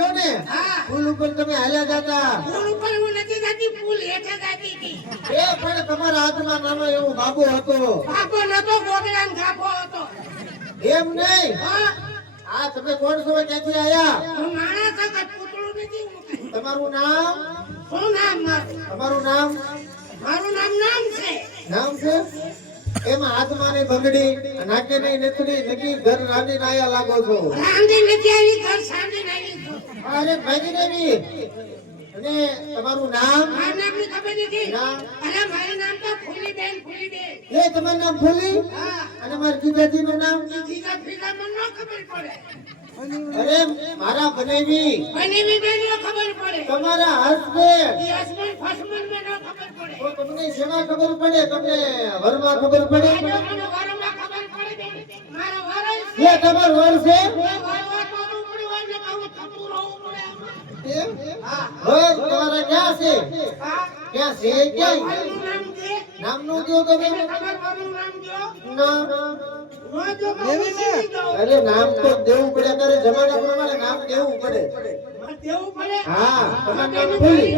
રહ્યો ને પુલ ઉપર તમે હાલ્યા જાતા પુલ ઉપર હું નથી જતી, પુલ હેઠે જતી હતી. એ પણ તમારા હાથમાં નાનો એવો બાબો હતો. બાબો નતો, ગોગડાનો ગાભો હતો. એમ નહીં. આ તમે કોણ છો, ક્યાંથી આયા? હું માણસ હતો, પૂતળું નથી હું. તમારું નામ? શું નામ મારું? તમારું નામ? મારું નામ છે. નામ છે? એમાં હાથમાં ની બંગડી, નાકે ની નેત્રી, નકી ઘર રાંધીને આયા લાગો છો. રાંધી નથી આવી, ઘર સાંધીને આવી છું. અરે ભાગી દેવી. અને તમારું નામ? મારું નામની ખબર નથી. નામ? અરે મારું નામ તો ફૂલીબેન, ફૂલીબેન. એ તમારું નામ ફૂલી? અને મારા જીજાજીનું નામ? જીજા ફીજા મને ન ખબર પડે. અરે મારા બનેવી બનેવી બેન નો ખબર પડે. તમારા હસબન્ડ ઈ હસબન્ડ ફસબન્ડ બેન નો ખબર પડે. તો તમને શેમાં ખબર પડે? તમને વરમાં ખબર પડે? મને વારમાં ખબર પડે બેન. મારો વારો છે. એ તમારો વર છે? વારવા તો ઉપડી વારને કહું થતું રહું પડે. હા. વર તમારા ક્યાં છે? હા. ક્યાં છે? ક્યાં? મારું નામ છે. નામનું કયો તમે? તમારું મારું નામ જો. નામ? જો કહું. અરે નામ તો દેવું પડે, ત્યારે જમાના પ્રમાણે નામ દેવું પડે. દેવું પડે. હા, તમારું નામ ફૂલી.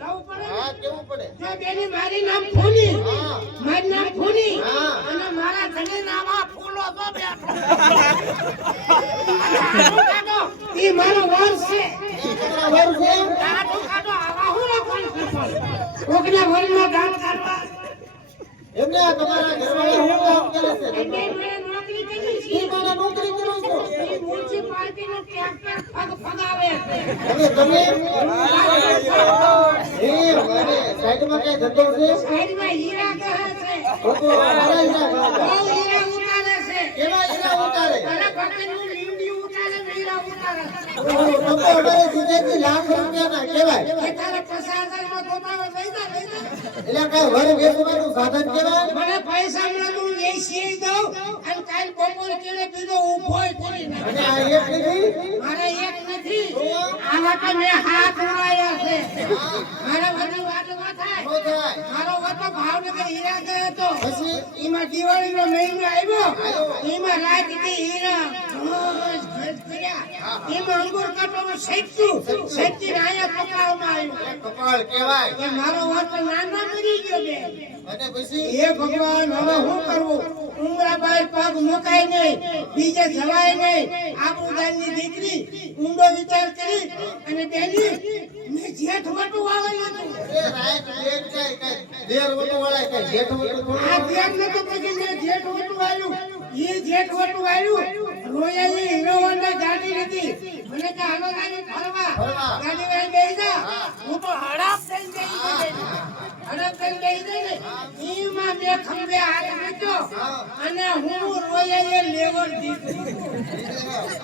દેવું પડે. હા, દેવું પડે. જો બેની મારી નામ ફૂલી. હા. મારું નામ ફૂલી. હા. અને મારા ઘરે નામ આ ફૂલો તો બેઠો. આટલું કાઢો. ઈ મારો વર છે. તમારા વર છે? આટલું કાઢો. આવા હું લખવાનું છે પણ. કોકના વરમાં દાન કરવા. એમને આ તમારા ઘરવાળા શું કામ કરે છે? એટલે મેં નોકરી કરી છે. ઈ મને નોકરી કરો છો? ઈ મ્યુનિસિપાલિટીનું ટ્રેક્ટર ફગાવે છે. અને તમે? એ મને સાઈડમાં કઈ ધંધો છે? સાઈડમાં હીરા કહે છે. તો મારા હીરા બહુ ખાતા. હીરા ઉતારે છે. કેવા હીરા ઉતારે? અને પકડનું લીંડી ઉતારે ને હીરા ઉતારે છે. ઓહો, તમે અમારે જીજાજી લાખ રૂપિયાના કહેવાય. એ તારે 50,000 માં ધોતા હોય લઈ જા, લઈ જા. એટલે કઈ વર વેચવાનું સાધન કહેવાય? મને પૈસા મળે તો હું વેચી દઉં અને કાલ બપોરે કેળે બીજો ઊભોય કરી નાખ. અને આ એક નથી? મારે એક નથી. આવા તો મેં હાથ ઉડાયા છે. મારે વધુ વાત ન થાય. નો થાય. મારો વતો ભાવનગર હીરા ગયો હતો. પછી? એમાં દિવાળીનો મહિનો આવ્યો. એમાં રાજકી હીરા ઘસ ઘસ કર્યા. એમાં અંગૂર કાઢવામાં સૈતું. સૈતીને અહીંયા પકાવવામાં આવ્યું. કપાળ કહેવાય. એ મારો વતો નાનો મરી ગયો બે. અને પછી? હે ભગવાન, હવે શું કરવું? ઉમરાબાઈ પગ મુકાય નહીં, બીજે જવાય નહીં. આબરૂદારની દીકરી ઊંડો વિચાર કરી અને બેની મેં જેઠ વટું વાવેલું હતું. એ રાઈટ લેટ જાય કઈ દેર વટુ વાળા કઈ જેઠ વટુ થોડું. આ બેન ને તો પછી મેં જેઠ વટું વાવ્યું. ઈ જેઠ વટું વાવ્યું. રોયાની હીરો હોન્ડા ગાડી નથી. મને કે હાલો ગાડી ફરવા. ગાડી વાળી બેસી જા. હું તો હડાપ થઈને બેસી ગઈ. હડપ થઈને બેસી ગઈ ને ઈમાં બે ખંભે હાથ મૂક્યો અને હું રોયાએ લેવર દીધું.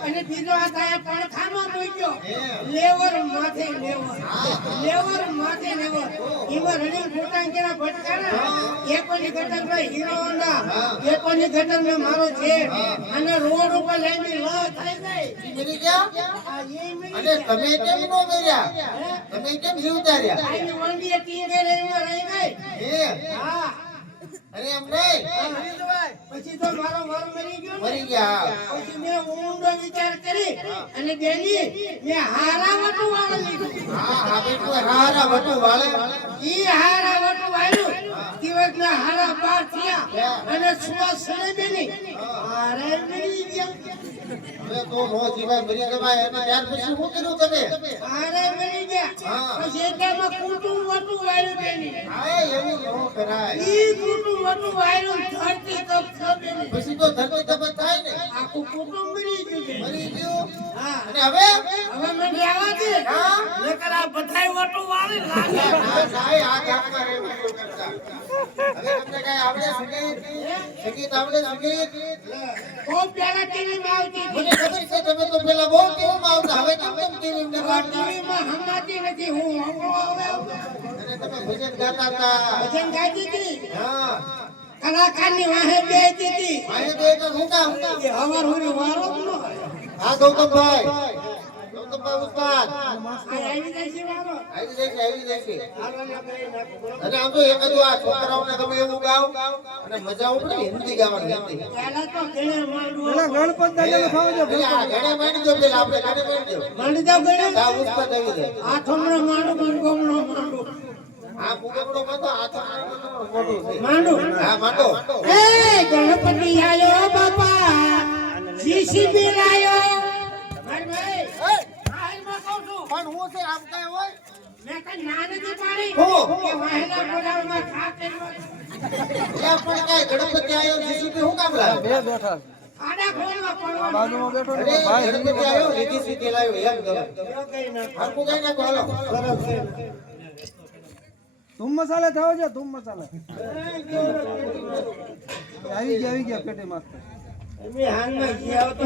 અને બીજો હાથ આયા પડખામાં મૂક્યો. લેવર માથે લેવર. લેવર માથે લેવર. ઈમાં રણિંગ ફૂટાણ કેરા ભટકાણા. એકોની ઘટકમાં હીરો હોન્ડા. એકોની ઘટકમાં મારો છે. અને રોડ ઉપર લઈને લ થઈ ગઈ. મરી ગયા? આ ઈ મરી અને ગયા. તમે કેમ નો મર્યા? તમે કેમ જીવતા રહ્યા? આની વંડીએ ટીંગે રહીમાં રહી ગઈ. હે? હા. અરે એમ નહીં. પછી તો મારો વર મરી ગયો ને. મરી ગયા. પછી મેં ઊંડો વિચાર કરી અને બેની મેં હારા વટું વાળો લીધું. હા હા બેટું હારા વટુ વાળે. ઈ હારા વટું વાળ્યું. દિવસના હારા 12 થયા અને સુવા સડે બેની હારે મરી ગયા. હવે તો નો જીવાય મરી જવાય. અને ત્યાર પછી શું કર્યું તમે? હારે મરી ગયા. પછી એટલામાં કુટુંબ વટું વાળ્યું બેની. હા એવું નો કરાય. ઈ કુટુંબ વટું વાળ્યું ધરતી તપ બેની. પછી તો ધરતી તપત થાય ને. આખું કુટુંબ મરી ગયું છે. મરી ગયું. હા. અને હવે? હવે મને આવા દે. હા? નકર આ બધાય વટું વાળી લાગે. ના, ના, આ ગામમાં રહેવું એવું કરતા. હવે તમને કઈ આવડે સંગીત? સંગીત આવડે સંગીત? ખૂબ પહેલા ટીવીમાં આવતી હતી. મને ખબર છે તમે તો પેલા બહુ ટીવીમાં આવતા. હવે કેમ ટીવી ને કાઢતા? ટીવીમાં હમાતી નથી. હું હમણો આવે. અને તમે ભજન ગાતા હતા. ભજન ગાતી હતી. હા. કલાકારની વાહે બેસતી હતી. આને બે તો હું કામ? એ હવાર હુરી વારો જ ન હોય. હા ગૌતમભાઈ પપ્પા ઉસ્તાદ આ આવી જાય છે બાબો. આવી જાય છે આવી જાય છે હાલો ને કઈ નાખો, બરોબર? અને આમ તો એક જ આ છોકરાઓને ગમે એવું ગાવ અને મજા ઉપડે હિન્દી ગાવાની હિન્દી પહેલા તો ઘણે માંડવો. ગણપત દાદાનું ખાવ છો એટલે આ ઘણે માંડી દો પેલા આપણે ઘણે માંડી દો માંડી જાવ ઘણે. આ ઉસ્તાદ આવી જાય આ થોમણો માંડો, મણગોમણો માંડો. આ મુગમડો મતો આ તો મોટું છે માંડો. હા માટો એ ગણપતિ આયો બાપા, જીસીબી લાયો. ભાઈ ભાઈ, હાલમાં કહું છું. પણ હું છે આમ કઈ હોય મેં કઈ ના નથી પાડી હો. કે વાહેલા બોલાવમાં ખા કર્યો. એટલે પણ કઈ ગણપતિ આવ્યો જીસીબી હું કામ લાવે બે બેઠા આડા ખોલવા પડવાનું. બાજુમાં બેઠો ને અરે ભાઈ ગણપતિ આવ્યો રીતિ સીધી લાવ્યો એમ ગમે એવો કઈ ના. હરકું કઈ નાખો હાલો ધૂમ મસાલા ખાવ છો ધૂમ મસાલા આવી ગયા પેટે માસ્તર અમે હાલમાં ગયા તો